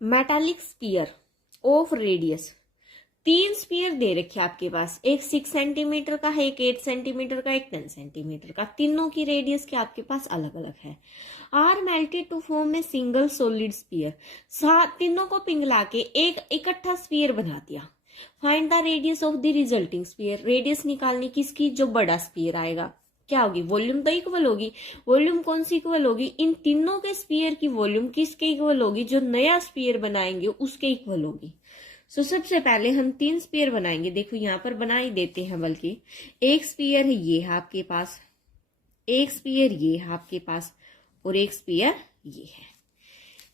Metallic sphere of radius, 3 sphere दे रखे आपके पास, एक 6 सेंटीमीटर का है, एक 8 सेंटीमीटर का, एक 10 सेंटीमीटर का, तीनों की रेडियस के आपके पास अलग अलग है। Are melted to form a single solid sphere, तीनों को पिघला के एक इकट्ठा स्पीयर बना दिया। Find the radius of the resulting sphere, radius निकालनी किसकी, जो बड़ा स्पीयर आएगा। क्या होगी, वॉल्यूम तो इक्वल होगी। वॉल्यूम कौन सी इक्वल होगी, इन तीनों के स्पीयर की वॉल्यूम किसके इक्वल होगी, जो नया स्पीयर बनाएंगे उसके इक्वल होगी। सो सबसे पहले हम 3 स्पीयर बनाएंगे। देखो यहाँ पर बना ही देते हैं, बल्कि एक स्पीयर है ये है आपके पास, एक स्पीयर ये है आपके पास, और एक स्पीयर ये है।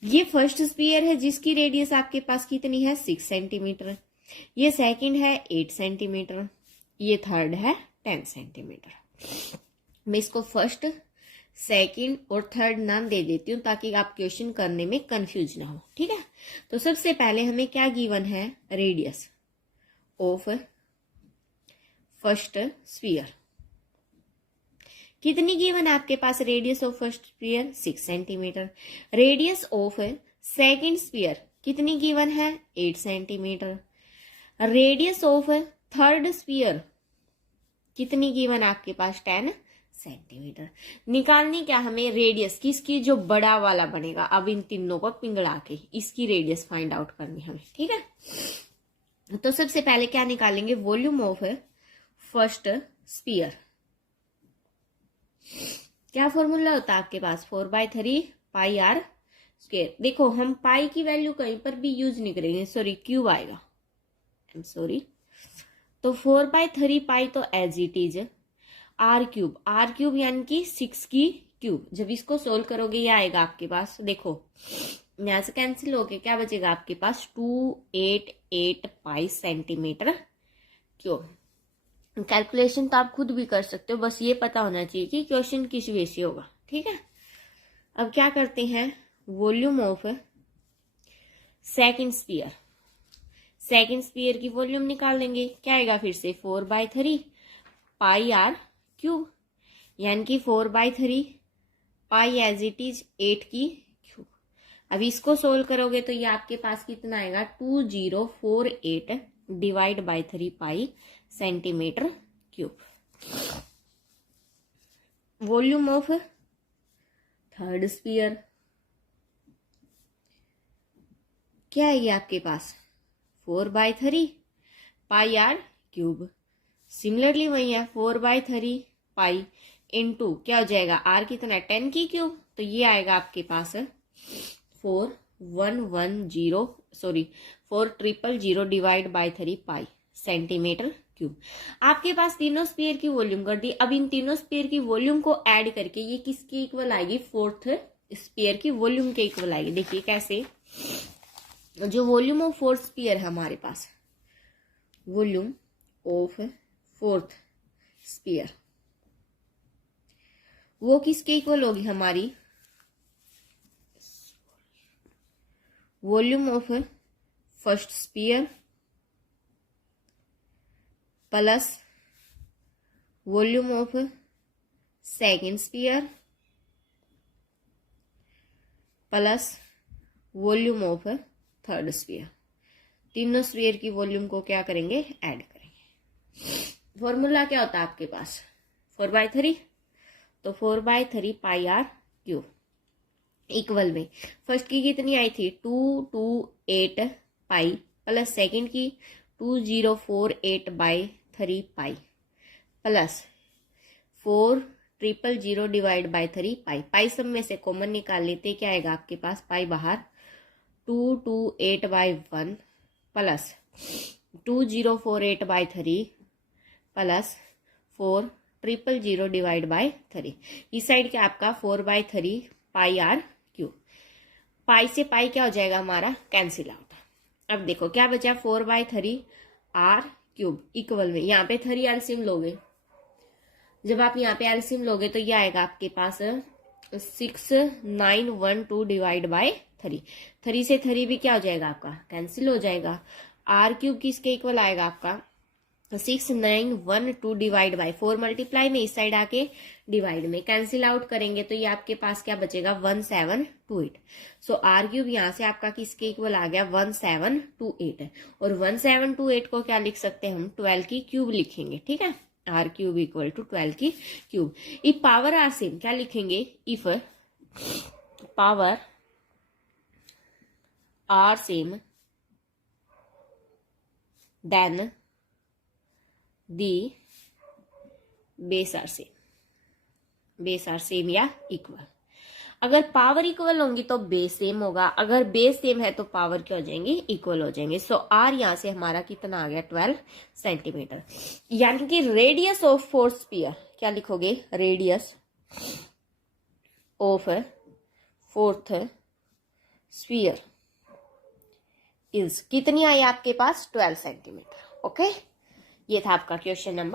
ये फर्स्ट स्पीयर है जिसकी रेडियस आपके पास कितनी है, 6 सेंटीमीटर। ये सेकंड है 8 सेंटीमीटर। ये थर्ड है 10 सेंटीमीटर। मैं इसको फर्स्ट, सेकंड और थर्ड नाम दे देती हूँ ताकि आप क्वेश्चन करने में कंफ्यूज ना हो। ठीक है, तो सबसे पहले हमें क्या गिवन है, रेडियस ऑफ फर्स्ट स्फीयर। कितनी गिवन है आपके पास, radius of first sphere 6 centimetre. Radius of second sphere कितनी गिवन है, 8 centimetre. Radius of third sphere कितनी गिवन है आपके पास, 10 सेंटीमीटर। निकालनी क्या हमें, रेडियस किसकी, जो बड़ा वाला बनेगा। अब इन तीनों को पिघला के इसकी रेडियस फाइंड आउट करनी हमें। ठीक है, तो सबसे पहले क्या निकालेंगे, वॉल्यूम ऑफ फर्स्ट स्फीयर। क्या फॉर्मूला होता है आपके पास, 4/3 पाई आर स्क्वायर। देखो हम पाई की वैल्यू कहीं पर भी यूज नहीं करेंगे, सॉरी क्यूब आएगा, आई एम सॉरी। तो 4/3 पाई तो as it is r cube यानी कि 6 की क्यूब। जब इसको सोल्व करोगे ये आएगा आपके पास, देखो यहां से कैंसिल होके क्या बचेगा आपके पास, 288 पाई सेंटीमीटर क्यूब। कैलकुलेशन तो आप खुद भी कर सकते हो, बस ये पता होना चाहिए कि क्वेश्चन किस वे से होगा। ठीक है, अब क्या करते हैं, volume of second sphere. Second sphere की वॉल्यूम निकाल लेंगे, क्या आएगा फिर से, 4/3 पाई आर क्यूब, यानी कि 4/3 पाई एज इट इज 8 की क्यूब। अब इसको सोल्व करोगे तो ये आपके पास कितना आएगा, 2048 divide by 3 pi centimetre cube. Volume of third sphere क्या है ये आपके पास, 4/3 पाई आर क्यूब। सिमिलरली वही है, 4/3 पाई इंटू क्या हो जाएगा, आर कितना है, 10 की क्यूब। तो ये आएगा आपके पास 4,000 divide by 3 pi centimetre cube. आपके पास तीनों स्फीयर की वॉल्यूम कर दी। अब इन तीनों स्फीयर की वॉल्यूम को ऐड करके ये किसके इक्वल आएगी, फोर्थ स्फीयर की वॉल्यूम के इक्वल आएगी। देखिए कैसे, जो वॉल्यूम ऑफ फोर्थ स्फीयर है हमारे पास, वॉल्यूम ऑफ फोर्थ स्फीयर, वो किसके इक्वल होगी हमारी, volume of first sphere plus volume of second sphere plus volume of third sphere. तीनों स्फीयर की वॉल्यूम को क्या करेंगे, ऐड करेंगे। फॉर्मूला क्या होता है आपके पास, 4/3, तो 4/3 पाई आर क्यूब इक्वल में फर्स्ट की कितनी आई थी, 228 पाई प्लस सेकंड की 2048/3 पाई प्लस 4,000 डिवाइड बाय 3 पाई। पाई सब में से कॉमन निकाल लेते, क्या आएगा आपके पास, पाई बाहर, 228/1 प्लस 2048/3 प्लस 4,000 डिवाइड बाय 3। इस साइड क्या आपका 4/3 पाई आर क्यूब। पाई से पाई क्या हो जाएगा हमारा, कैंसिल आउट। अब देखो क्या बचा, 4/3 आर क्यूब इक्वल में, यहाँ पे 3 एलसीएम लोगे। जब आप यहाँ पे एलसीएम लोगे तो ये आएगा आपके पास 6912 डिवाइड बाय 3। 3 से 3 भी क्या हो जाएगा आपका, कैंसिल हो जाएगा। आर क्यूब किसके इक्वल आएगा आपका, 6912 डिवाइड बाय 4 मल्टीप्लाई में इस साइड आके डिवाइड में कैंसिल आउट करेंगे तो ये आपके पास क्या बचेगा 1728। सो आर क्यूब यहां से आपका किसके इक्वल आ गया 1728 है। और 1728 को क्या लिख सकते हैं हम 12 की क्यूब लिखेंगे, ठीक है, आर क्यूब इक्वल टू 12 की cube. If power are same क्या लिखेंगे, if power are same then the base are same, base are same या इक्वल। अगर पावर इक्वल होंगी तो बेस सेम होगा, अगर बेस सेम है तो पावर क्या हो जाएंगी, इक्वल हो जाएंगे। सो आर यहां से हमारा कितना आ गया 12 सेंटीमीटर। यानी कि रेडियस ऑफ फोर्थ स्फीयर क्या लिखोगे, radius of fourth sphere is कितनी आई आपके पास 12 सेंटीमीटर। ओके, ये था आपका क्वेश्चन नंबर